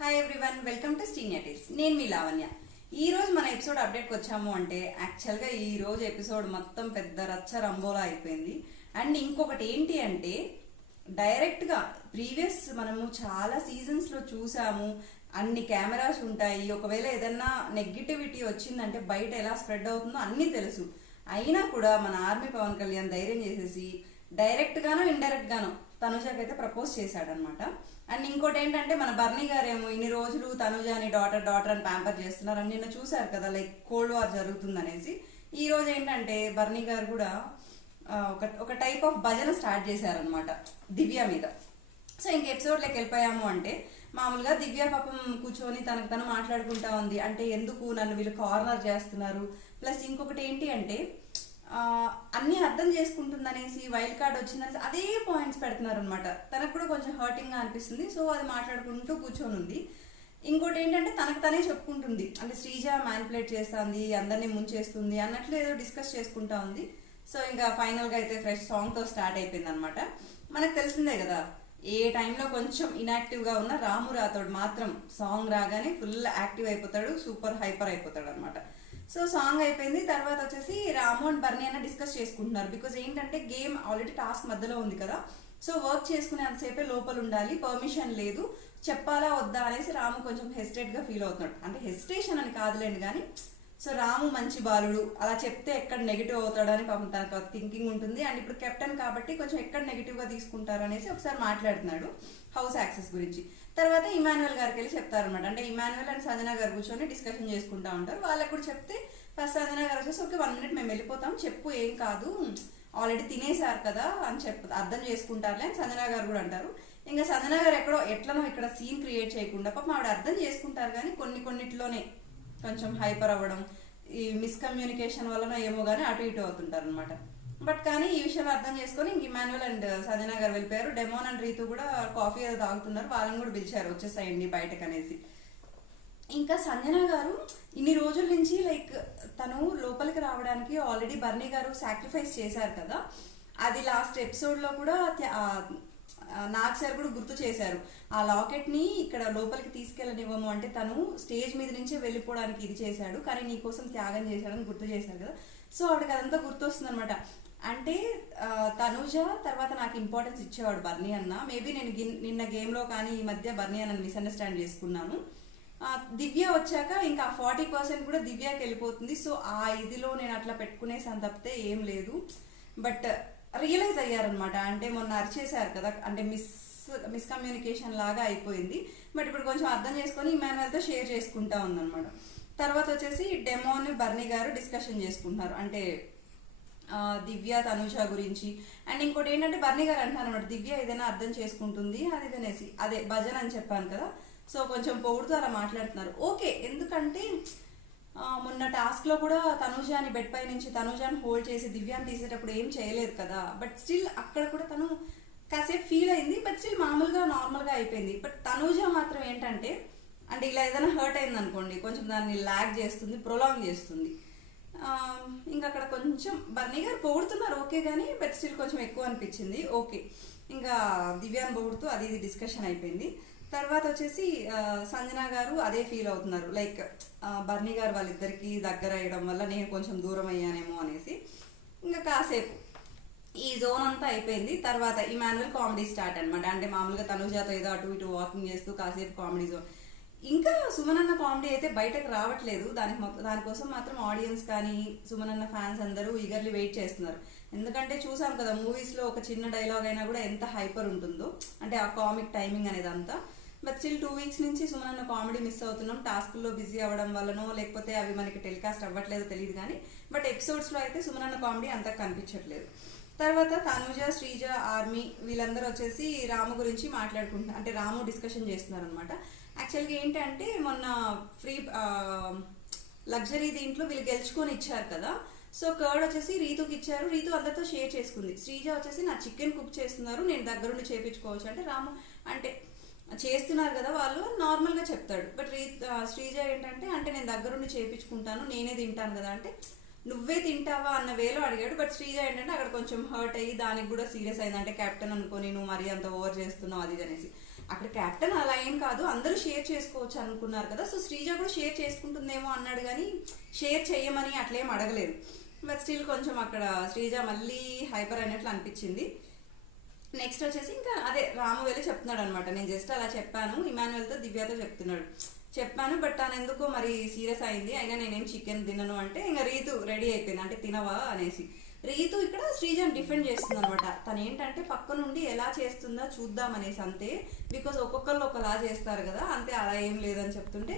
Hi everyone, welcome to స్టీనియా టిల్స్. నేను మీ లావణ్య. ఈ రోజు మన ఎపిసోడ్ అప్డేట్కి వచ్చాము అంటే యాక్చువల్గా ఈ రోజు ఎపిసోడ్ మొత్తం పెద్ద రచ్చ రంబోలా అయిపోయింది. అండ్ ఇంకొకటి ఏంటి అంటే డైరెక్ట్గా ప్రీవియస్ మనము చాలా సీజన్స్లో చూసాము, అన్ని కెమెరాస్ ఉంటాయి. ఒకవేళ ఏదన్నా నెగిటివిటీ వచ్చిందంటే బయట ఎలా స్ప్రెడ్ అవుతుందో అన్నీ తెలుసు. అయినా కూడా మన ఆర్మీ పవన్ కళ్యాణ్ ధైర్యం చేసేసి డైరెక్ట్ గానో ఇండైరెక్ట్ గానో తనుజాకైతే ప్రపోజ్ చేశాడనమాట. అండ్ ఇంకోటి ఏంటంటే మన బర్నీ గారేమో ఇన్ని రోజులు తనుజాని డాటర్ అని ప్యాంపర్ చేస్తున్నారు అని నిన్న చూసారు కదా, లైక్ కోల్డ్ వార్ జరుగుతుందనేసి. ఈ రోజు ఏంటంటే బర్నీ గారు కూడా ఒక టైప్ ఆఫ్ భజన స్టార్ట్ చేశారనమాట దివ్య మీద. సో ఇంక ఎపిసోడ్లోకి వెళ్ళిపోయాము అంటే మామూలుగా దివ్య పాపం కూర్చొని తనకు తను మాట్లాడుకుంటా ఉంది. అంటే ఎందుకు నన్ను వీళ్ళు కార్నర్ చేస్తున్నారు, ప్లస్ ఇంకొకటి ఏంటి అంటే అన్ని అర్థం చేసుకుంటుందనేసి వైల్డ్ కార్డ్ వచ్చిందనేసి అదే పాయింట్స్ పెడుతున్నారు అనమాట. తనకు కూడా కొంచెం హర్టింగ్ గా అనిపిస్తుంది. సో అది మాట్లాడుకుంటూ కూర్చొని ఉంది. ఇంకోటి ఏంటంటే తనకు తనే చెప్పుకుంటుంది, అంటే శ్రీజ మ్యానిపులేట్ చేస్తుంది, అందరినీ ముంచేస్తుంది అన్నట్లు ఏదో డిస్కస్ చేసుకుంటా ఉంది. సో ఇంకా ఫైనల్ గా అయితే ఫ్రెష్ సాంగ్ తో స్టార్ట్ అయిపోయింది అనమాట. మనకు తెలిసిందే కదా, ఏ టైంలో కొంచెం ఇన్యాక్టివ్ గా ఉన్న రాము రాథోడ్ మాత్రం సాంగ్ రాగానే ఫుల్ యాక్టివ్ అయిపోతాడు, సూపర్ హైపర్ అయిపోతాడు అనమాట. సో సాంగ్ అయిపోయింది. తర్వాత వచ్చేసి రాము అండ్ బర్నీ అన్న డిస్కస్ చేసుకుంటున్నారు. బికాజ్ ఏంటంటే గేమ్ ఆల్రెడీ టాస్క్ మధ్యలో ఉంది కదా, సో వర్క్ చేసుకునే అంతసేపే లోపల ఉండాలి, పర్మిషన్ లేదు, చెప్పాలా వద్దా అనేసి రాము కొంచెం హెసిటేట్ గా ఫీల్ అవుతున్నాడు. అంటే హెసిటేషన్ అని కాదులేండి కానీ, సో రాము మంచి బాలుడు, అలా చెప్తే ఎక్కడ నెగిటివ్ అవుతాడు అని పాపం తనకు థింకింగ్ ఉంటుంది. అండ్ ఇప్పుడు కెప్టెన్ కాబట్టి కొంచెం ఎక్కడ నెగిటివ్ గా తీసుకుంటారు అనేసి ఒకసారి మాట్లాడుతున్నాడు హౌస్ యాక్సెస్ గురించి. తర్వాత ఇమాన్యువల్ గారికి వెళ్ళి చెప్తారనమాట. అంటే ఇమాన్యువల్ అండ్ సంజన గారు కూర్చొని డిస్కషన్ చేసుకుంటా ఉంటారు. వాళ్ళకు కూడా చెప్తే ఫస్ట్ సంజన గారు వచ్చేసి ఓకే 1 minute మేము వెళ్ళిపోతాం, చెప్పు ఏం కాదు, ఆల్రెడీ తినేసారు కదా అని అర్థం చేసుకుంటారులే అని సంజన గారు కూడా అంటారు. ఇంకా సంజన గారు ఎక్కడో ఎట్లనో ఇక్కడ సీన్ క్రియేట్ చేయకుండా పాపం ఆవిడ అర్థం చేసుకుంటారు కానీ కొన్నిట్లోనే కొంచెం హైపర్ అవ్వడం, ఈ మిస్కమ్యూనికేషన్ వలన ఏమో కానీ అటు ఇటు అవుతుంటారు అనమాట. బట్ కానీ ఈ విషయం అర్థం చేసుకొని ఇంక ఇమాన్యువల్ అండ్ సంజన గారు వెళ్ళిపోయారు. డెమోన్ అండ్ రీతు కూడా కాఫీ ఏదో తాగుతున్నారు, వాళ్ళని కూడా పిలిచారు వచ్చేసాయండి బయటకు అనేసి. ఇంకా సంజన గారు ఇన్ని రోజుల నుంచి లైక్ తను లోపలికి రావడానికి ఆల్రెడీ బర్నీ గారు సాక్రిఫైస్ చేశారు కదా, అది లాస్ట్ ఎపిసోడ్ లో కూడా నాగ్ సార్ కూడా గుర్తు చేశారు. ఆ లాకెట్ ని ఇక్కడ లోపలికి తీసుకెళ్ళనివ్వము అంటే తను స్టేజ్ మీద నుంచే వెళ్ళిపోవడానికి ఇది చేశాడు, కానీ నీకోసం త్యాగం చేశాడని గుర్తు చేశారు కదా. సో ఆవిడకి అదంతా గుర్తొస్తుంది అనమాట. అంటే తనుజ తర్వాత నాకు ఇంపార్టెన్స్ ఇచ్చేవాడు బర్నీ అన్న. మేబీ నేను నిన్న గేమ్ లో కానీ ఈ మధ్య బర్నీ అన్న మిస్అండర్స్టాండ్ చేసుకున్నాను. దివ్య వచ్చాక ఇంకా 40% కూడా దివ్యకి వెళ్ళిపోతుంది. సో ఆ ఇదిలో నేను అట్లా పెట్టుకునేసాను తప్పితే ఏం లేదు. బట్ రియలైజ్ అయ్యారనమాట. అంటే మొన్న అరిచేశారు కదా, అంటే మిస్కమ్యూనికేషన్ లాగా అయిపోయింది. బట్ ఇప్పుడు కొంచెం అర్థం చేసుకొని ఇమాన్యువల్తో షేర్ చేసుకుంటా ఉందన్నమాట. తర్వాత వచ్చేసి డెమోన్ బర్నీ గారు డిస్కషన్ చేసుకుంటున్నారు, అంటే దివ్య తనుజ గురించి. అండ్ ఇంకోటి ఏంటంటే బర్నీ గారు అంటారు అనమాట, దివ్య ఏదైనా అర్థం చేసుకుంటుంది అది అనేసి, అదే భజన అని చెప్పాను కదా. సో కొంచెం పొగుడుతూ అలా మాట్లాడుతున్నారు. ఓకే, ఎందుకంటే మొన్న టాస్క్ లో కూడా తనుజాని బెడ్ పై నుంచి తనుజాని హోల్డ్ చేసి దివ్యాన్ని తీసేటప్పుడు ఏం చేయలేదు కదా. బట్ స్టిల్ అక్కడ కూడా తను కాసేపు ఫీల్ అయింది, బట్ స్టిల్ మామూలుగా నార్మల్ గా అయిపోయింది. బట్ తనుజ మాత్రం ఏంటంటే, అంటే ఇలా ఏదైనా హర్ట్ అయింది అనుకోండి, కొంచెం దాన్ని లాగ్ చేస్తుంది, ప్రొలాంగ్ చేస్తుంది. ఇంకా అక్కడ కొంచెం బర్నీ గారు పొగుడుతున్నారు ఓకే కానీ, బట్ స్టిల్ కొంచెం ఎక్కువ అనిపించింది. ఓకే, ఇంకా దివ్యాన్ని పొగుడుతూ అది ఇది డిస్కషన్ అయిపోయింది. తర్వాత వచ్చేసి సంజన గారు అదే ఫీల్ అవుతున్నారు, లైక్ బర్నీ గారు వాళ్ళిద్దరికి దగ్గర అయ్యడం వల్ల నేను కొంచెం దూరం అయ్యానేమో అనేసి. ఇంకా కాసేపు ఈ జోన్ అంతా అయిపోయింది. తర్వాత ఇమాన్యువల్ కామెడీ స్టార్ట్ అనమాట. అంటే మామూలుగా తనుజాతో ఏదో అటు ఇటు వాకింగ్ చేస్తూ కాసేపు కామెడీ జోన్. ఇంకా సుమన్ అన్న కామెడీ అయితే బయటకు రావట్లేదు. దానికోసం మాత్రం ఆడియన్స్ కానీ సుమన్ అన్న ఫ్యాన్స్ అందరూ ఈగర్లీ వెయిట్ చేస్తున్నారు. ఎందుకంటే చూసాం కదా మూవీస్ లో ఒక చిన్న డైలాగ్ అయినా కూడా ఎంత హైపర్ ఉంటుందో, అంటే ఆ కామిక్ టైమింగ్ అనేది అంతా. బట్ స్టిల్ 2 weeks నుంచి సుమన్ అన్న కామెడీ మిస్ అవుతున్నాం. టాస్క్లో బిజీ అవ్వడం వల్లనో లేకపోతే అవి మనకి టెలికాస్ట్ అవ్వట్లేదో తెలియదు కానీ, బట్ ఎపిసోడ్స్ లో అయితే సుమన్ అన్న కామెడీ అంతా కనిపించట్లేదు. తర్వాత తనుజ, శ్రీజ, ఆర్మీ వీళ్ళందరూ వచ్చేసి రాము గురించి మాట్లాడుకుంటున్నారు, అంటే రాము డిస్కషన్ చేస్తున్నారు అనమాట. యాక్చువల్గా ఏంటంటే మొన్న ఫ్రీ లగ్జరీ దీంట్లో వీళ్ళు గెలుచుకొని ఇచ్చారు కదా. సో కర్డ్ వచ్చేసి రీతుకి ఇచ్చారు, రీతు అందరితో షేర్ చేసుకుంది. శ్రీజ వచ్చేసి నా చికెన్ కుక్ చేస్తున్నారు, నేను దగ్గరుండి చేపించుకోవచ్చు అంటే రాము అంటే చేస్తున్నారు కదా వాళ్ళు నార్మల్ గా చెప్తాడు. బట్ శ్రీజ ఏంటంటే, అంటే నేను దగ్గరుండి చేపించుకుంటాను, నేనే తింటాను కదా అంటే నువ్వే తింటావా అన్న వేలో అడిగాడు. బట్ శ్రీజ ఏంటంటే అక్కడ కొంచెం హర్ట్ అయ్యి దానికి కూడా సీరియస్ అయింది, అంటే కెప్టెన్ అనుకొని నువ్వు మరీ అంత ఓవర్ చేస్తున్నావు అది అనేసి. అక్కడ కెప్టెన్ అలా ఏం కాదు, అందరూ షేర్ చేసుకోవచ్చు అనుకున్నారు కదా. సో శ్రీజ కూడా షేర్ చేసుకుంటుందేమో అన్నాడు కానీ షేర్ చేయమని అట్లేం అడగలేదు. బట్ స్టిల్ కొంచెం అక్కడ శ్రీజ మళ్ళీ హైపర్ అయినట్లు అనిపించింది. నెక్స్ట్ వచ్చేసి ఇంకా అదే రాము వెళ్ళి చెప్తున్నాడు అనమాట, నేను జస్ట్ అలా చెప్పాను, ఇమాన్యుయల్తో దివ్యతో చెప్పాను బట్ తను ఎందుకో మరి సీరియస్ అయింది, అయినా నేనేం చికెన్ తినను అంటే ఇంకా రీతు రెడీ అయిపోయింది, అంటే తినవా అనేసి. రీతు ఇక్కడ శ్రీజని డిఫెండ్ చేస్తుంది అనమాట. తను ఏంటంటే పక్క నుండి ఎలా చేస్తుందో చూద్దాం అనేసి అంతే, బికాస్ ఒక్కొక్కళ్ళు ఒకలా చేస్తారు కదా అంతే, అలా ఏం లేదని చెప్తుంటే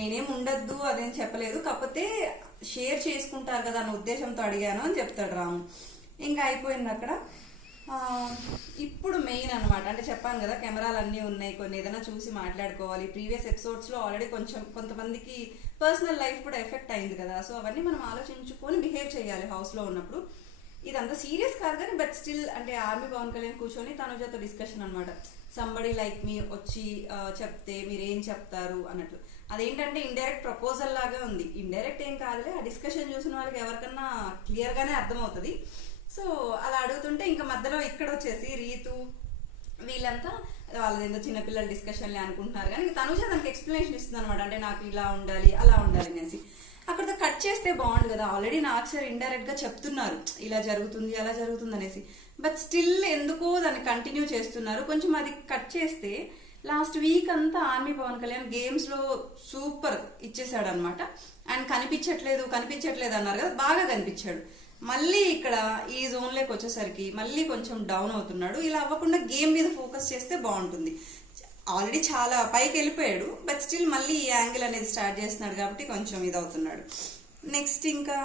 నేనేం ఉండద్దు అదేం చెప్పలేదు, కాకపోతే షేర్ చేసుకుంటారు కదా అన్న ఉద్దేశంతో అడిగాను అని చెప్తాడు రాము. ఇంకా అయిపోయింది అక్కడ. ఇప్పుడు మెయిన్ అనమాట, అంటే చెప్పాను కదా కెమెరాలు అన్నీ ఉన్నాయి, కొన్ని ఏదైనా చూసి మాట్లాడుకోవాలి. ప్రీవియస్ ఎపిసోడ్స్లో ఆల్రెడీ కొంతమందికి పర్సనల్ లైఫ్ కూడా ఎఫెక్ట్ అయింది కదా, సో అవన్నీ మనం ఆలోచించుకొని బిహేవ్ చేయాలి హౌస్లో ఉన్నప్పుడు. ఇదంతా సీరియస్ కాదు కానీ బట్ స్టిల్ అంటే ఆర్మీ పవన్ కళ్యాణ్ కూర్చొని తనుజతో డిస్కషన్ అనమాట, సంబడి లైక్ మీ వచ్చి చెప్తే మీరు ఏం చెప్తారు అన్నట్లు. అదేంటంటే ఇండైరెక్ట్ ప్రపోజల్ లాగా ఉంది, ఇండైరెక్ట్ ఏం కాదులే, ఆ డిస్కషన్ చూసిన వాళ్ళకి ఎవరికన్నా క్లియర్గానే అర్థమవుతుంది. సో అలా అడుగుతుంటే ఇంకా మధ్యలో ఇక్కడ వచ్చేసి రీతు వీళ్ళంతా వాళ్ళదేందో చిన్నపిల్లల డిస్కషన్లే అనుకుంటున్నారు కానీ తనుజ దానికి ఎక్స్ప్లెనేషన్ ఇస్తుంది అనమాట, అంటే నాకు ఇలా ఉండాలి అలా ఉండాలి అనేసి. అక్కడ కట్ చేస్తే బాగుండు కదా, ఆల్రెడీ నాకు సార్ ఇండైరెక్ట్ గా చెప్తున్నారు ఇలా జరుగుతుంది అలా జరుగుతుంది అనేసి, బట్ స్టిల్ ఎందుకో దాన్ని కంటిన్యూ చేస్తున్నారు. కొంచెం అది కట్ చేస్తే లాస్ట్ వీక్ అంతా ఆర్మీ పవన్ కళ్యాణ్ గేమ్స్ లో సూపర్ ఇచ్చేసాడు అనమాట. ఆయన కనిపించట్లేదు అన్నారు కదా, బాగా కనిపించాడు. మళ్ళీ ఇక్కడ ఈ జోన్లోకి వచ్చేసరికి మళ్ళీ కొంచెం డౌన్ అవుతున్నాడు. ఇలా అవ్వకుండా గేమ్ మీద ఫోకస్ చేస్తే బాగుంటుంది. ఆల్రెడీ చాలా పైకి వెళ్ళిపోయాడు బట్ స్టిల్ మళ్ళీ ఈ యాంగిల్ అనేది స్టార్ట్ చేస్తున్నాడు కాబట్టి కొంచెం ఇది అవుతున్నాడు. నెక్స్ట్ ఇంకా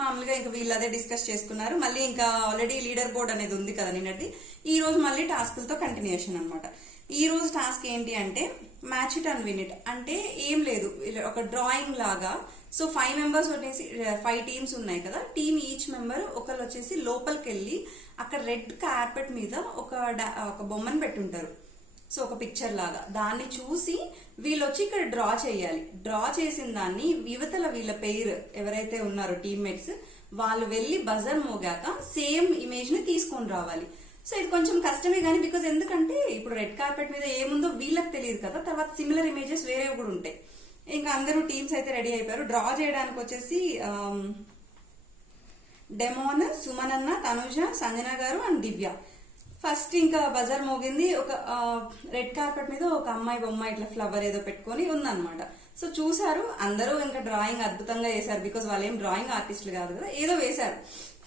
మామూలుగా ఇంకా వీళ్ళు అదే డిస్కస్ చేసుకున్నారు. మళ్ళీ ఇంకా ఆల్రెడీ లీడర్ బోర్డ్ అనేది ఉంది కదా నిన్నటి, ఈ రోజు మళ్ళీ టాస్క్లతో కంటిన్యూషన్ అనమాట. ఈ రోజు టాస్క్ ఏంటి అంటే match it and win it, అంటే ఏం లేదు ఒక డ్రాయింగ్ లాగా. సో 5 మెంబర్స్ వచ్చేసి 5 టీమ్స్ ఉన్నాయి కదా, టీమ్ ఈచ్ మెంబర్ ఒకళ్ళు వచ్చేసి లోపలికి వెళ్ళి అక్కడ రెడ్ కార్పెట్ మీద ఒక బొమ్మను పెట్టుంటారు. సో ఒక పిక్చర్ లాగా దాన్ని చూసి వీళ్ళు వచ్చి ఇక్కడ డ్రా చేయాలి. డ్రా చేసిన దాన్ని యువతల వీళ్ళ పేరు ఎవరైతే ఉన్నారో టీమ్మేట్స్ వాళ్ళు వెళ్ళి బజర్ మోగాక సేమ్ ఇమేజ్ ని తీసుకొని రావాలి. సో ఇది కొంచెం కష్టమే కానీ బికాజ్ ఎందుకంటే ఇప్పుడు రెడ్ కార్పెట్ మీద ఏముందో వీళ్ళకి తెలియదు కదా, తర్వాత సిమిలర్ ఇమేజెస్ వేరేవి కూడా ఉంటాయి. ఇంకా అందరూ టీమ్స్ అయితే రెడీ అయిపోయారు. డ్రా చేయడానికి వచ్చేసి డెమోన్, సుమనన్న, తనుజ, సంజన గారు అండ్ దివ్య. ఫస్ట్ ఇంకా బజార్ మోగింది. ఒక రెడ్ కార్పెట్ మీద ఒక అమ్మాయి బొమ్మ ఇట్లా ఫ్లవర్ ఏదో పెట్టుకొని ఉందన్నమాట. సో చూసారు అందరూ, ఇంకా డ్రాయింగ్ అద్భుతంగా వేశారు బికాజ్ వాళ్ళు ఏం డ్రాయింగ్ ఆర్టిస్టులు కాదు కదా, ఏదో వేశారు.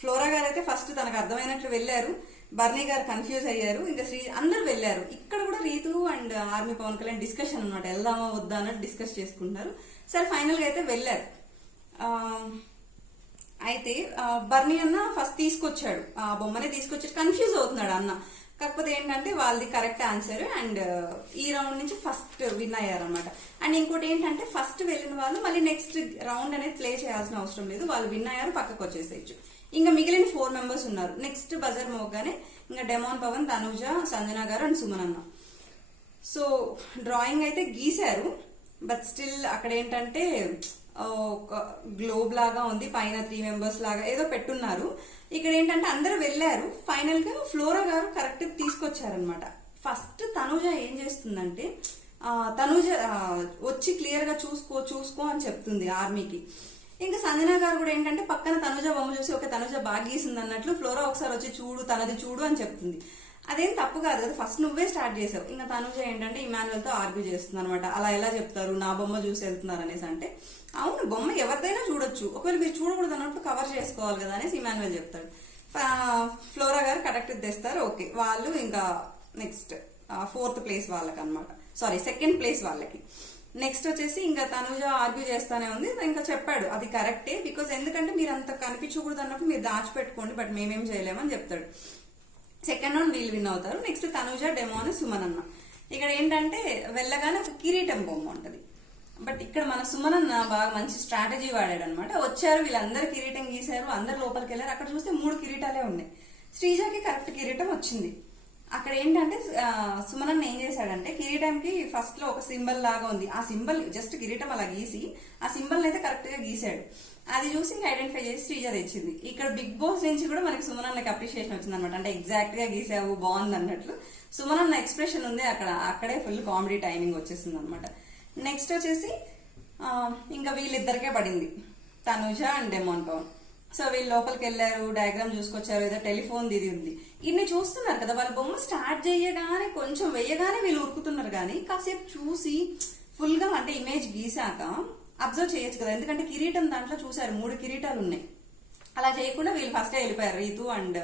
ఫ్లోరా గారు అయితే ఫస్ట్ తనకు అర్థమైనట్లు వెళ్ళారు, బర్నీ గారు కన్ఫ్యూజ్ అయ్యారు, ఇంకా అందరూ వెళ్ళారు. ఇక్కడ కూడా Rithu and army Pawan Kalyan discussion అనమాట, వెళ్దామా వద్దా అన్నట్టు డిస్కస్ చేసుకుంటున్నారు. సరే ఫైనల్ గా అయితే వెళ్ళారు. అయితే బర్నీ అన్న ఫస్ట్ తీసుకొచ్చాడు, ఆ బొమ్మనే తీసుకొచ్చాడు. కన్ఫ్యూజ్ అవుతున్నాడు అన్న, కాకపోతే ఏంటంటే వాళ్ళది కరెక్ట్ ఆన్సర్ అండ్ ఈ రౌండ్ నుంచి ఫస్ట్ విన్ అయ్యారు అనమాట. అండ్ ఇంకోటి ఏంటంటే ఫస్ట్ వెళ్ళిన వాళ్ళు మళ్ళీ నెక్స్ట్ రౌండ్ అనేది ప్లే చేయాల్సిన అవసరం లేదు, వాళ్ళు విన్ అయ్యారు, పక్కకు వచ్చేసేయచ్చు. ఇంకా మిగిలిన 4 మెంబర్స్ ఉన్నారు. నెక్స్ట్ బజర్ మోగానే ఇంకా డెమోన్, పవన్, తనుజ, సంజన గారు అండ్ సుమన్ అన్న. సో డ్రాయింగ్ అయితే గీశారు బట్ స్టిల్ అక్కడ ఏంటంటే ఒక గ్లోబ్ లాగా ఉంది, పైన 3 మెంబర్స్ లాగా ఏదో పెట్టున్నారు. ఇక్కడ ఏంటంటే అందరూ వెళ్ళారు. ఫైనల్ గా ఫ్లోరా గారు కరెక్ట్ తీసుకొచ్చారనమాట. ఫస్ట్ తనుజ ఏం చేస్తుందంటే తనుజ వచ్చి క్లియర్ గా చూసుకో అని చెప్తుంది ఆర్మీకి. ఇంకా సంజన గారు కూడా ఏంటంటే పక్కన తనుజ బొమ్మ చూసి ఒక తనుజ బాగా గీసింది అన్నట్లు ఫ్లోరా ఒకసారి వచ్చి చూడు, తనది చూడు అని చెప్తుంది. అదేం తప్పు కాదు కదా, ఫస్ట్ నువ్వే స్టార్ట్ చేసావు. ఇంకా తనుజ ఏంటంటే ఇమాన్యుయల్ తో ఆర్గ్యూ చేస్తుంది అనమాట, అలా ఎలా చెప్తారు నా బొమ్మ చూసి వెళ్తున్నారు అనేసి. అంటే అవును బొమ్మ ఎవరిదైనా చూడొచ్చు, ఒకవేళ మీరు చూడకూడదు అన్నప్పుడు కవర్ చేసుకోవాలి కదా అనేసి ఇమాన్యుయల్ చెప్తాడు. ఫ్లోరా గారు కరెక్ట్ తెస్తారు. ఓకే, వాళ్ళు ఇంకా నెక్స్ట్ 4th ప్లేస్ వాళ్ళకి అనమాట, సారీ 2nd ప్లేస్ వాళ్ళకి. నెక్స్ట్ వచ్చేసి ఇంకా తనుజ ఆర్గ్యూ చేస్తానే ఉంది. ఇంకా చెప్పాడు అది కరెక్టే, బికాస్ ఎందుకంటే మీరు అంత కనిపించకూడదు అన్నప్పుడు మీరు దాచిపెట్టుకోండి, బట్ మేమేం చేయలేమని చెప్తాడు. 2nd రౌండ్ వీళ్ళు విన్ అవుతారు. నెక్స్ట్ తనుజ, డెమోన్, సుమన్ అన్న. ఇక్కడ ఏంటంటే వెళ్ళగానే ఒక కిరీటం బొమ్మ ఉంటది, బట్ ఇక్కడ మన సుమన్ అన్న బాగా మంచి స్ట్రాటజీ వాడాడు అనమాట. వచ్చారు వీళ్ళందరూ కిరీటం గీశారు, అందరు లోపలికి వెళ్ళారు. అక్కడ చూస్తే 3 కిరీటాలే ఉన్నాయి. శ్రీజకి కరెక్ట్ కిరీటం వచ్చింది. అక్కడ ఏంటంటే సుమనన్న ఏం చేశాడంటే కిరీటంకి ఫస్ట్ లో ఒక సింబల్ లాగా ఉంది, ఆ సింబల్ జస్ట్ కిరీటం అలా గీసి ఆ సింబల్ అయితే కరెక్ట్ గా గీసాడు. అది చూసి ఐడెంటిఫై చేసి శ్రీజ తెచ్చింది. ఇక్కడ బిగ్ బాస్ నుంచి కూడా మనకి సుమనన్నకి అప్రిషియేషన్ వచ్చింది అనమాట. అంటే ఎగ్జాక్ట్ గా గీసావు బాగుంది అన్నట్లు సుమనన్న ఎక్స్ప్రెషన్ ఉంది అక్కడే ఫుల్ కామెడీ టైమింగ్ వచ్చేసింది అనమాట. నెక్స్ట్ వచ్చేసి ఇంకా వీళ్ళిద్దరికే పడింది, Tanuja and demon Pawan. So వీళ్ళు లోపలికి వెళ్ళారు, డయాగ్రామ్ చూసుకొచ్చారు, ఏదో టెలిఫోన్ ఇది ఉంది. ఇన్ని చూస్తున్నారు కదా, వాళ్ళ బొమ్మ స్టార్ట్ చేయగానే కొంచెం వేయగానే వీళ్ళు ఉరుకుతున్నారు. కానీ కాసేపు చూసి ఫుల్ గా అంటే ఇమేజ్ గీసాక అబ్జర్వ్ చేయొచ్చు కదా. ఎందుకంటే కిరీటం దాంట్లో చూసారు 3 కిరీటాలు ఉన్నాయి. అలా చేయకుండా వీళ్ళు ఫస్ట్ వెళ్ళిపోయారు, రీతు అండ్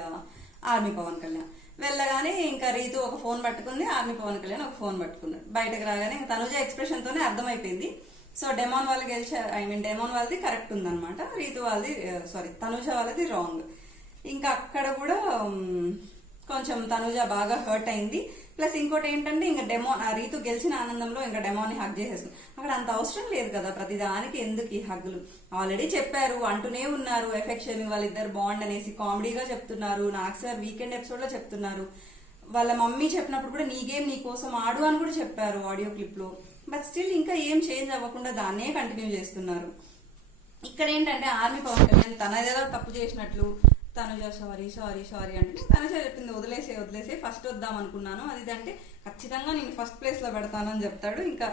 ఆర్మీ పవన్ కళ్యాణ్. వెళ్ళగానే ఇంకా రీతు ఒక ఫోన్ పట్టుకుంది, ఆర్మీ పవన్ కళ్యాణ్ ఒక ఫోన్ పట్టుకున్నాడు. బయటకు రాగానే ఇంకా తనుజ ఎక్స్ప్రెషన్ తోనే అర్థమైపోయింది. సో డెమోన్ వాళ్ళు గెలిచారు, డెమోన్ వాళ్ళది కరెక్ట్ ఉందన్నమాట, రీతు వాళ్ళది తనుజ వాళ్ళది రాంగ్. ఇంకా అక్కడ కూడా కొంచెం తనుజ బాగా హర్ట్ అయింది. ప్లస్ ఇంకోటి ఏంటంటే ఇంకా రీతు గెలిచిన ఆనందంలో ఇంకా డెమోని హగ్ చేసేస్తుంది. అక్కడ అంత అవసరం లేదు కదా, ప్రతిదానికి ఎందుకు ఈ హగ్గులు. ఆల్రెడీ చెప్పారు, అంటూనే ఉన్నారు ఎఫెక్షన్ వాళ్ళిద్దరు బాండ్ అనేసి, కామెడీగా చెప్తున్నారు. నాకు సార్ వీకెండ్ ఎపిసోడ్ లో చెప్తున్నారు. వాళ్ళ మమ్మీ చెప్పినప్పుడు కూడా నీ గేమ్ నీ కోసం ఆడు అని కూడా చెప్పారు ఆడియో క్లిప్ లో. బట్ స్టిల్ ఇంకా ఏం చేంజ్ అవ్వకుండా దాన్నే కంటిన్యూ చేస్తున్నారు. ఇక్కడ ఏంటంటే ఆర్మీ పవన్ కళ్యాణ్ తనదేదో తప్పు చేసినట్లు తనుజ సారీ సారీ సారీ అంటే తనుజ చెప్పింది వదిలేసే ఫస్ట్ వద్దాం అనుకున్నాను అది అంటే ఖచ్చితంగా నేను ఫస్ట్ ప్లేస్ లో పెడతానని చెప్తాడు. ఇంకా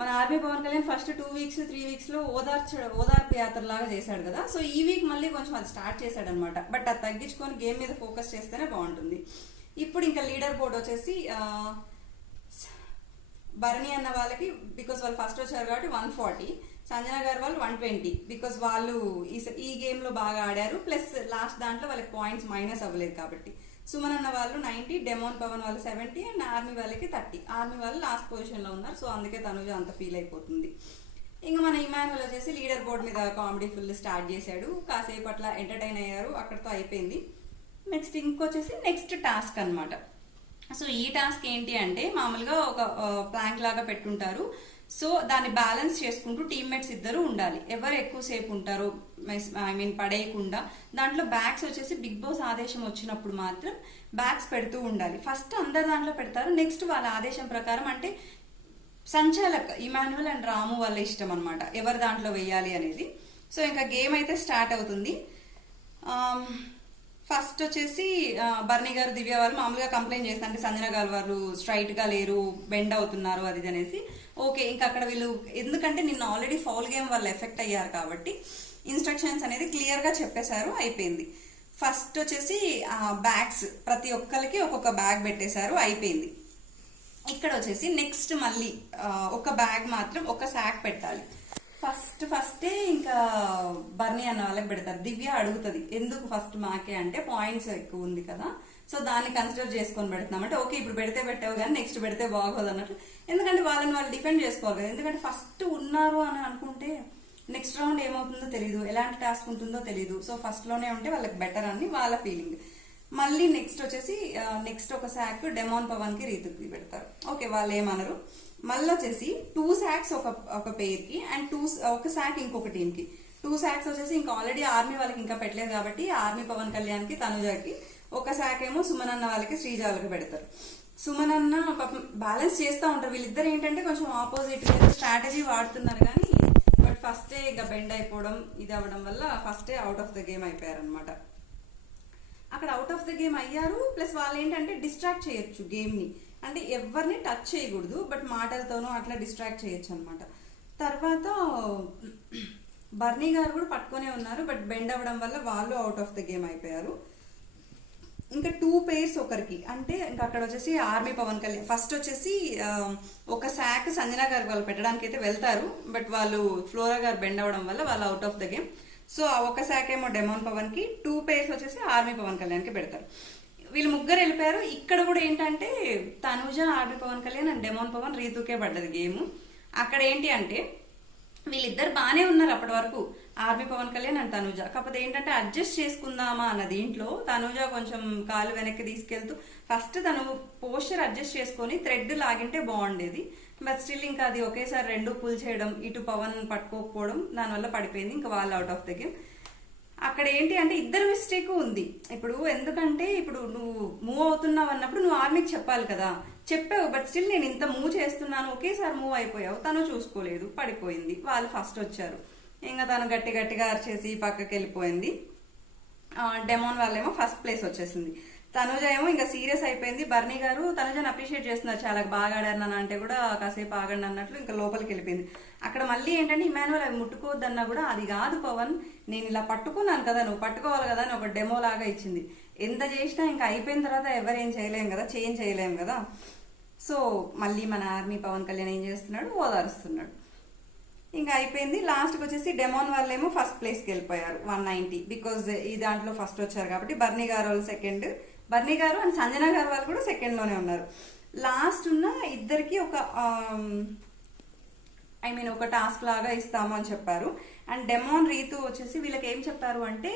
మన army Pawan Kalyan first 2 weeks 3 weeks లో ఓదార్పు యాత్ర లాగా చేశాడు కదా. సో ఈ వీక్ మళ్ళీ కొంచెం అది స్టార్ట్ చేశాడు అనమాట. బట్ అది తగ్గించుకొని గేమ్ మీద ఫోకస్ చేస్తేనే బాగుంటుంది. ఇప్పుడు ఇంకా లీడర్ బోర్డ్ వచ్చేసి భరణి అన్న వాళ్ళకి బికాస్ వాళ్ళు ఫస్ట్ వచ్చారు కాబట్టి 140, సంజన గారు వాళ్ళు 120 బికాస్ వాళ్ళు ఈ గేమ్ లో బాగా ఆడారు. ప్లస్ లాస్ట్ దాంట్లో వాళ్ళకి పాయింట్స్ మైనస్ అవ్వలేదు కాబట్టి. సుమన్ అన్న వాళ్ళు 90, డెమోన్ పవన్ వాళ్ళు 70 అండ్ ఆర్మీ వాళ్ళకి 30. ఆర్మీ వాళ్ళు లాస్ట్ పొజిషన్ లో ఉన్నారు. సో అందుకే తనుజ అంత ఫీల్ అయిపోతుంది. ఇంకా మన ఇమాన్యుల్ వచ్చేసి లీడర్ బోర్డ్ మీద కామెడీ ఫుల్ స్టార్ట్ చేశాడు. కాసేపు అట్లా ఎంటర్టైన్ అయ్యారు, అక్కడతో అయిపోయింది. నెక్స్ట్ ఇంకొచ్చేసి నెక్స్ట్ టాస్క్ అనమాట. సో ఈ టాస్క్ ఏంటి అంటే మామూలుగా ఒక ప్లాంక్ లాగా పెట్టుంటారు. సో దాన్ని బ్యాలెన్స్ చేసుకుంటూ టీమ్మేట్స్ ఇద్దరు ఉండాలి. ఎవరు ఎక్కువసేపు ఉంటారో పడేయకుండా దాంట్లో బ్యాగ్స్ వచ్చేసి బిగ్ బాస్ ఆదేశం వచ్చినప్పుడు మాత్రం బ్యాగ్స్ పెడుతూ ఉండాలి. ఫస్ట్ అందరు దాంట్లో పెడతారు, నెక్స్ట్ వాళ్ళ ఆదేశం ప్రకారం అంటే సంచాలక్ ఇమాన్యుల్ అండ్ రాము వాళ్ళ ఇష్టం అనమాట ఎవరు దాంట్లో వెయ్యాలి అనేది. సో ఇంకా గేమ్ అయితే స్టార్ట్ అవుతుంది. ఫస్ట్ వచ్చేసి బర్నీ గారు దివ్య వాళ్ళు మామూలుగా కంప్లైంట్ చేస్తారు, అంటే సంజన గారు వాళ్ళు స్ట్రైట్ గా లేరు, బెండ్ అవుతున్నారు అది అనేసి. ఓకే ఇంకా అక్కడ వీళ్ళు ఎందుకంటే నిన్న ఆల్రెడీ ఫౌల్ గేమ్ వాళ్ళు ఎఫెక్ట్ అయ్యారు కాబట్టి ఇన్స్ట్రక్షన్స్ అనేది క్లియర్ గా చెప్పేశారు, అయిపోయింది. ఫస్ట్ వచ్చేసి బ్యాగ్స్ ప్రతి ఒక్కరికి ఒక్కొక్క బ్యాగ్ పెట్టేశారు, అయిపోయింది. ఇక్కడ వచ్చేసి నెక్స్ట్ మళ్ళీ ఒక బ్యాగ్ మాత్రం ఒక సాక్ పెట్టాలి. ఫస్టే ఇంకా బర్నీ అన్న వాళ్ళకి పెడతారు. దివ్య అడుగుతుంది ఎందుకు ఫస్ట్ మాకే అంటే పాయింట్స్ ఎక్కువ ఉంది కదా, సో దాన్ని కన్సిడర్ చేసుకొని పెడుతున్నాం అంటే ఓకే ఇప్పుడు పెడితే పెట్టావు కానీ నెక్స్ట్ పెడితే బాగోదు అన్నట్టు. ఎందుకంటే వాళ్ళని వాళ్ళు డిఫెండ్ చేసుకోవాలి కదా. ఎందుకంటే ఫస్ట్ ఉన్నారు అని అనుకుంటే నెక్స్ట్ రౌండ్ ఏమవుతుందో తెలియదు, ఎలాంటి టాస్క్ ఉంటుందో తెలియదు. సో ఫస్ట్ లోనే ఉంటే వాళ్ళకి బెటర్ అని వాళ్ళ ఫీలింగ్. మళ్ళీ నెక్స్ట్ వచ్చేసి నెక్స్ట్ ఒక శాక్ డెమోన్ పవన్ కి రీతుకి పెడతారు. ఓకే వాళ్ళు ఏమనరు. మళ్ళీ వచ్చేసి 2 శాక్స్ ఒక పేర్ కి అండ్ ఒక శాక్ ఇంకొక టీమ్ కి. 2 శాక్స్ వచ్చేసి ఇంకా ఆల్రెడీ ఆర్మీ వాళ్ళకి ఇంకా పెట్టలేదు కాబట్టి ఆర్మీ పవన్ కళ్యాణ్ కి తనుజకి, ఒక శాక్ ఏమో సుమన్ అన్న వాళ్ళకి శ్రీజ వాళ్ళకి పెడతారు. సుమన్ అన్న పాపం బ్యాలెన్స్ చేస్తూ ఉంటారు. వీళ్ళిద్దరు ఏంటంటే కొంచెం ఆపోజిట్ స్ట్రాటజీ వాడుతున్నారు కానీ బట్ ఫస్టే ఇంకా బెండ్ అయిపోవడం ఇది అవ్వడం వల్ల ఫస్టే అవుట్ ఆఫ్ ద గేమ్ అయిపోయారు అనమాట. అక్కడ అవుట్ ఆఫ్ ద గేమ్ అయ్యారు. ప్లస్ వాళ్ళు ఏంటంటే డిస్ట్రాక్ట్ చేయొచ్చు గేమ్ ని, అంటే ఎవరిని టచ్ చేయకూడదు బట్ మాటలతోనూ అట్లా డిస్ట్రాక్ట్ చేయొచ్చు అనమాట. తర్వాత బర్నీ గారు కూడా పట్టుకునే ఉన్నారు బట్ బెండ్ అవ్వడం వల్ల వాళ్ళు అవుట్ ఆఫ్ ద గేమ్ అయిపోయారు. ఇంకా 2 పేర్స్ ఒకరికి, అంటే ఇంకా అక్కడ వచ్చేసి ఆర్మీ పవన్ కళ్యాణ్ ఫస్ట్ వచ్చేసి ఒక శాక్ సంజన గారు వాళ్ళు పెట్టడానికి అయితే వెళ్తారు బట్ వాళ్ళు ఫ్లోరా గారు బెండ్ అవ్వడం వల్ల వాళ్ళు out of the game. So ఒక శాక్ ఏమో డెమోన్ పవన్ కి, 2 పేర్స్ వచ్చేసి ఆర్మీ పవన్ కళ్యాణ్ కి పెడతారు. వీళ్ళు ముగ్గురు వెళ్ళిపోయారు. ఇక్కడ కూడా ఏంటంటే Tanuja, army Pawan Kalyan and demon Pawan రీతుకే పడ్డది గేమ్. అక్కడ ఏంటి అంటే వీళ్ళిద్దరు బాగానే ఉన్నారు అప్పటి వరకు, ఆర్మీ పవన్ కళ్యాణ్ అండ్ తనుజ. కాకపోతే ఏంటంటే అడ్జస్ట్ చేసుకుందామా అన్న దీంట్లో తనుజ కొంచెం కాలు వెనక్కి తీసుకెళ్తూ ఫస్ట్ తను పోస్చర్ అడ్జస్ట్ చేసుకొని థ్రెడ్ లాగింటే బాగుండేది. బట్ స్టిల్ ఇంకా అది ఒకేసారి 2 పుల్ చేయడం, ఇటు పవన్ పట్టుకోకపోవడం, దానివల్ల పడిపోయింది. ఇంకా వాళ్ళు అవుట్ ఆఫ్ ద గేమ్. అక్కడ ఏంటి అంటే ఇద్దరు మిస్టేక్ ఉంది. ఇప్పుడు ఎందుకంటే ఇప్పుడు నువ్వు మూవ్ అవుతున్నావు అన్నప్పుడు నువ్వు ఆర్మీకి చెప్పాలి కదా, చెప్పావు. బట్ స్టిల్ నేను ఇంత మూవ్ చేస్తున్నాను, ఒకేసారి మూవ్ అయిపోయావు. తను చూసుకోలేదు, పడిపోయింది. వాళ్ళు ఫస్ట్ వచ్చారు, ఇంకా తను గట్టిగా అరిచేసి పక్కకి వెళ్ళిపోయింది. డెమోన్ వాళ్ళేమో ఫస్ట్ ప్లేస్ వచ్చేసింది. తనుజ ఏమో ఇంకా సీరియస్ అయిపోయింది. బర్నీ గారు తనుజని అప్రిషియేట్ చేస్తున్నారు, చాలా బాగా ఆడారు అంటే కూడా కాసేపు ఆగండి అన్నట్లు ఇంకా లోపలికి వెళ్ళిపోయింది. అక్కడ మళ్ళీ ఏంటంటే ఇమాన్యువల్ అవి ముట్టుకోవద్దన్నా కూడా అది కాదు పవన్, నేను ఇలా పట్టుకున్నాను కదా, నువ్వు పట్టుకోవాలి కదా అని ఒక డెమో లాగా ఇచ్చింది. ఎంత చేసినా ఇంకా అయిపోయిన తర్వాత ఎవరేం చేయలేం కదా, చేంజ్ చేయలేం కదా. సో మళ్ళీ మన ఆర్మీ పవన్ కళ్యాణ్ ఏం చేస్తున్నాడు, ఓదారుస్తున్నాడు. ఇంకా అయిపోయింది. లాస్ట్కి వచ్చేసి డెమోన్ వాళ్ళేమో ఫస్ట్ ప్లేస్కి వెళ్ళిపోయారు 190, బికాజ్ ఈ దాంట్లో ఫస్ట్ వచ్చారు కాబట్టి. బర్నీ గారు వాళ్ళు సెకండ్, బర్నీ గారు అండ్ సంజన గారు వాళ్ళు కూడా సెకండ్ లోనే ఉన్నారు. లాస్ట్ ఉన్న ఇద్దరికి ఒక ఒక టాస్క్ లాగా ఇస్తాము అని చెప్పారు. అండ్ డెమోన్ రీతు వచ్చేసి వీళ్ళకి ఏం చెప్పారు అంటే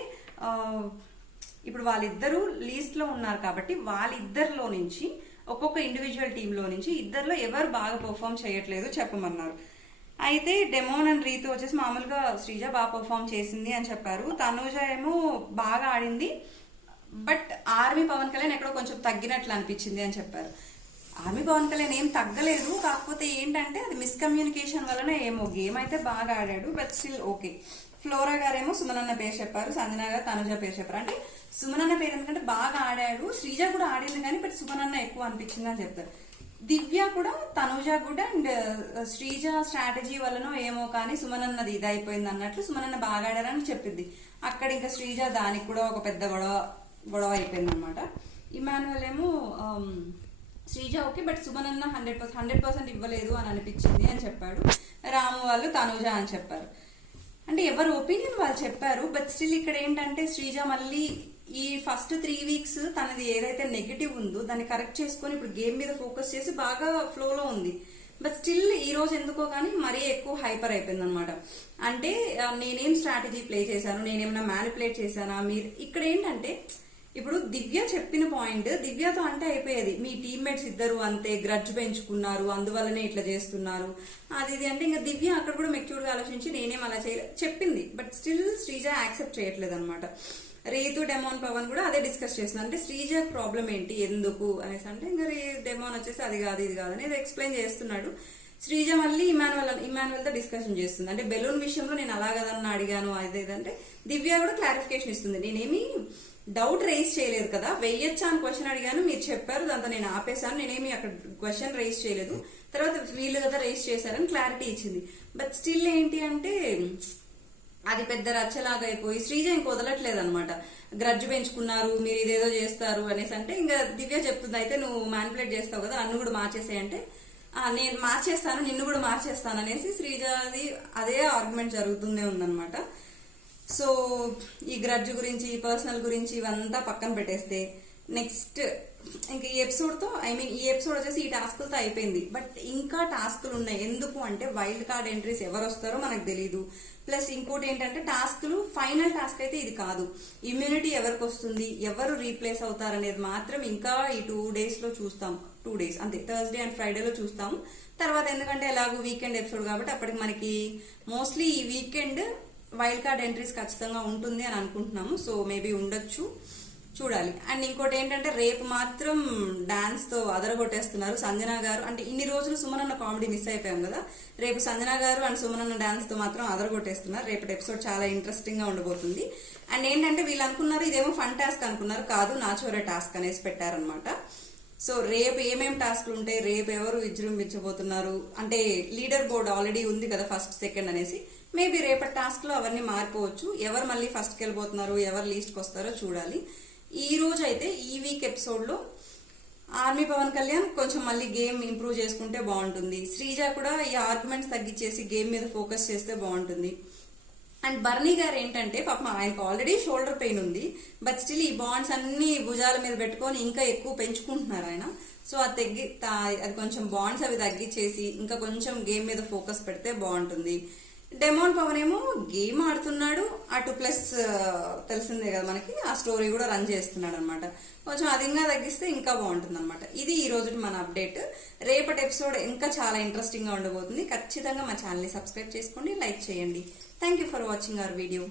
ఇప్పుడు వాళ్ళిద్దరూ లీస్ట్ లో ఉన్నారు కాబట్టి వాళ్ళిద్దరిలో నుంచి ఒక్కొక్క ఇండివిజువల్ టీంలో నుంచి ఇద్దరిలో ఎవరు బాగా పర్ఫామ్ చేయట్లేదు చెప్పమన్నారు. అయితే డెమోన్ అండ్ రీతు వచ్చేసి మామూలుగా శ్రీజ బాగా పర్ఫామ్ చేసింది అని చెప్పారు. తనుజ ఏమో బాగా ఆడింది, బట్ ఆర్మీ పవన్ కళ్యాణ్ ఎక్కడో కొంచెం తగ్గినట్లు అనిపించింది అని చెప్పారు. ఆర్మీ పవన్ కళ్యాణ్ ఏం తగ్గలేదు, కాకపోతే ఏంటంటే అది మిస్కమ్యూనికేషన్ వలన ఏమో గేమ్ అయితే బాగా ఆడాడు, బట్ స్టిల్ ఓకే. ఫ్లోరా గారేమో సుమనన్న పేరు చెప్పారు, సంజన గారు తనుజ పేరు చెప్పారు. అంటే సుమనన్న పేరు ఎందుకంటే బాగా ఆడాడు, శ్రీజ కూడా ఆడింది కానీ బట్ సుమనన్న ఎక్కువ అనిపించింది అని చెప్తారు. దివ్య కూడా తనుజ కూడా అండ్ శ్రీజ స్ట్రాటజీ వలన ఏమో కానీ సుమనన్నది ఇది అయిపోయింది అన్నట్లు సుమనన్న బాగా ఆడారని చెప్పింది. అక్కడ ఇంకా శ్రీజ దానికి కూడా ఒక పెద్ద గొడవ అయిపోయింది అనమాట. ఇమాన్యువల్ ఏమో శ్రీజ ఓకే బట్ సుమనన్న 100% ఇవ్వలేదు అని అనిపించింది అని చెప్పాడు. రాము వాళ్ళు తనుజ అని చెప్పారు. అంటే ఎవరు ఒపీనియన్ వాళ్ళు చెప్పారు, బట్ స్టిల్ ఇక్కడ ఏంటంటే శ్రీజ మళ్ళీ ఈ ఫస్ట్ 3 వీక్స్ తనది ఏదైతే నెగిటివ్ ఉందో దాన్ని కరెక్ట్ చేసుకొని ఇప్పుడు గేమ్ మీద ఫోకస్ చేసి బాగా ఫ్లోలో ఉంది. బట్ స్టిల్ ఈ రోజు ఎందుకో కానీ మరీ ఎక్కువ హైపర్ అయిపోయింది అనమాట. అంటే నేనేం స్ట్రాటజీ ప్లే చేశాను, నేనేమైనా మ్యానిపులేట్ చేశానా, మీరు ఇక్కడ ఏంటంటే ఇప్పుడు దివ్య చెప్పిన పాయింట్ దివ్యతో అంటే అయిపోయేది, మీ టీమ్మేట్స్ ఇద్దరు అంతే గ్రడ్జ్ పెంచుకున్నారు అందువల్లనే ఇట్లా చేస్తున్నారు అది ఇది అంటే ఇంకా దివ్య అక్కడ కూడా మెచ్యూర్ గా ఆలోచించి నేనేం అలా చేయలేదు చెప్పింది. బట్ స్టిల్ శ్రీజ యాక్సెప్ట్ చేయట్లేదు అనమాట. రీతు డెమోన్ పవన్ కూడా అదే డిస్కస్ చేస్తున్నారు. అంటే శ్రీజ ప్రాబ్లం ఏంటి ఎందుకు అనేసి అంటే ఇంకా డెమోన్ వచ్చేసి అది కాదు ఇది కాదు అనేది ఎక్స్ప్లెయిన్ చేస్తున్నాడు. శ్రీజ మళ్ళీ ఇమాన్యువల్ తో డిస్కషన్ చేస్తుంది. అంటే బెలూన్ విషయంలో నేను అలా కదన్నా అడిగాను అదేదంటే దివ్య కూడా క్లారిఫికేషన్ ఇస్తుంది. నేనేమి డౌట్ రైజ్ చేయలేదు కదా, వెయ్యొచ్చా అని క్వశ్చన్ అడిగాను, మీరు చెప్పారు దాంతో నేను ఆపేశాను, నేనేమి అక్కడ క్వశ్చన్ రైజ్ చేయలేదు, తర్వాత వీళ్ళు కదా రైజ్ చేశారని క్లారిటీ ఇచ్చింది. బట్ స్టిల్ ఏంటి అంటే అది పెద్ద రచ్చలాగా అయిపోయి శ్రీజ ఇంక వదలట్లేదు అనమాట. గ్రడ్జ్ పెంచుకున్నారు మీరు ఇదేదో చేస్తారు అనేసి అంటే ఇంకా దివ్య చెప్తుంది అయితే నువ్వు మ్యానిపులేట్ చేస్తావు కదా నన్ను కూడా మార్చేసాయంటే నేను మార్చేస్తాను నిన్ను కూడా మార్చేస్తాను అనేసి శ్రీజది అదే ఆర్గ్యుమెంట్ జరుగుతూనే ఉందన్నమాట. సో ఈ గ్రడ్జ్ గురించి పర్సనల్ గురించి ఇవంతా పక్కన పెట్టేస్తే నెక్స్ట్ ఇంకా ఈ ఎపిసోడ్ తో ఈ ఎపిసోడ్ వచ్చేసి ఈ టాస్కులతో అయిపోయింది. బట్ ఇంకా టాస్కులు ఉన్నాయి. ఎందుకు అంటే వైల్డ్ కార్డ్ ఎంట్రీస్ ఎవరు వస్తారో మనకు తెలియదు. ప్లస్ ఇంకోటి ఏంటంటే టాస్కులు ఫైనల్ టాస్క్ అయితే ఇది కాదు. ఇమ్యూనిటీ ఎవరికి వస్తుంది, ఎవరు రీప్లేస్ అవుతారనేది మాత్రం ఇంకా ఈ 2 days లో చూస్తాం. 2 days అంతే, థర్స్డే అండ్ ఫ్రైడేలో చూస్తాము. తర్వాత ఎందుకంటే ఎలాగో వీకెండ్ ఎపిసోడ్ కాబట్టి అప్పటికి మనకి మోస్ట్లీ ఈ వీకెండ్ వైల్డ్ కార్డ్ ఎంట్రీస్ ఖచ్చితంగా ఉంటుంది అని అనుకుంటున్నాము. సో మేబీ ఉండొచ్చు, చూడాలి. అండ్ ఇంకోటి ఏంటంటే రేపు మాత్రం డాన్స్ తో అదరగొట్టేస్తున్నారు సంజన గారు. అంటే ఇన్ని రోజులు సుమనన్న కామెడీ మిస్ అయిపోయాం కదా, రేపు సంజన గారు అండ్ సుమనన్న డాన్స్ తో మాత్రం అదరగొట్టేస్తున్నారు. రేపటి ఎపిసోడ్ చాలా ఇంట్రెస్టింగ్ గా ఉండబోతుంది. అండ్ ఏంటంటే వీళ్ళు అనుకున్నారు ఇదేమో ఫన్ టాస్క్ అనుకున్నారు, కాదు నాచోరే టాస్క్ అనేసి పెట్టారనమాట. సో రేపు ఏమేం టాస్క్లు ఉంటాయి, రేపు ఎవరు విజృంభించబోతున్నారు అంటే లీడర్ బోర్డ్ ఆల్రెడీ ఉంది కదా ఫస్ట్ సెకండ్ అనేసి, మేబీ రేపటి టాస్క్ లో అవన్నీ మారిపోవచ్చు. ఎవరు మళ్ళీ ఫస్ట్కి వెళ్ళిపోతున్నారు, ఎవరు లీస్ట్కి వస్తారో చూడాలి. ఈ రోజు అయితే ఈ వీక్ ఎపిసోడ్ లో ఆర్మీ పవన్ కళ్యాణ్ కొంచెం మళ్ళీ గేమ్ ఇంప్రూవ్ చేసుకుంటే బాగుంటుంది. శ్రీజ కూడా ఈ ఆర్గ్యుమెంట్స్ తగ్గించేసి గేమ్ మీద ఫోకస్ చేస్తే బాగుంటుంది. అండ్ బర్నీ గారు ఏంటంటే పాపం ఆయనకు ఆల్రెడీ షోల్డర్ పెయిన్ ఉంది, బట్ స్టిల్ ఈ బాండ్స్ అన్ని భుజాల మీద పెట్టుకొని ఇంకా ఎక్కువ పెంచుకుంటున్నారు ఆయన. సో అది కొంచెం బాండ్స్ అవి తగ్గించేసి ఇంకా కొంచెం గేమ్ మీద ఫోకస్ పెడితే బాగుంటుంది. డెమోన్ పవన్ ఏమో గేమ్ ఆడుతున్నాడు, అటు ప్లస్ తెలిసిందే కదా మనకి ఆ స్టోరీ కూడా రన్ చేస్తున్నాడు అనమాట. కొంచెం అధికంగా తగ్గిస్తే ఇంకా బాగుంటుంది అనమాట. ఇది ఈ రోజు మన అప్డేట్. రేపటి ఎపిసోడ్ ఇంకా చాలా ఇంట్రెస్టింగ్ గా ఉండబోతుంది. ఖచ్చితంగా మా ఛానల్ ని సబ్స్క్రైబ్ చేసుకోండి, లైక్ చేయండి. Thank you for watching our video.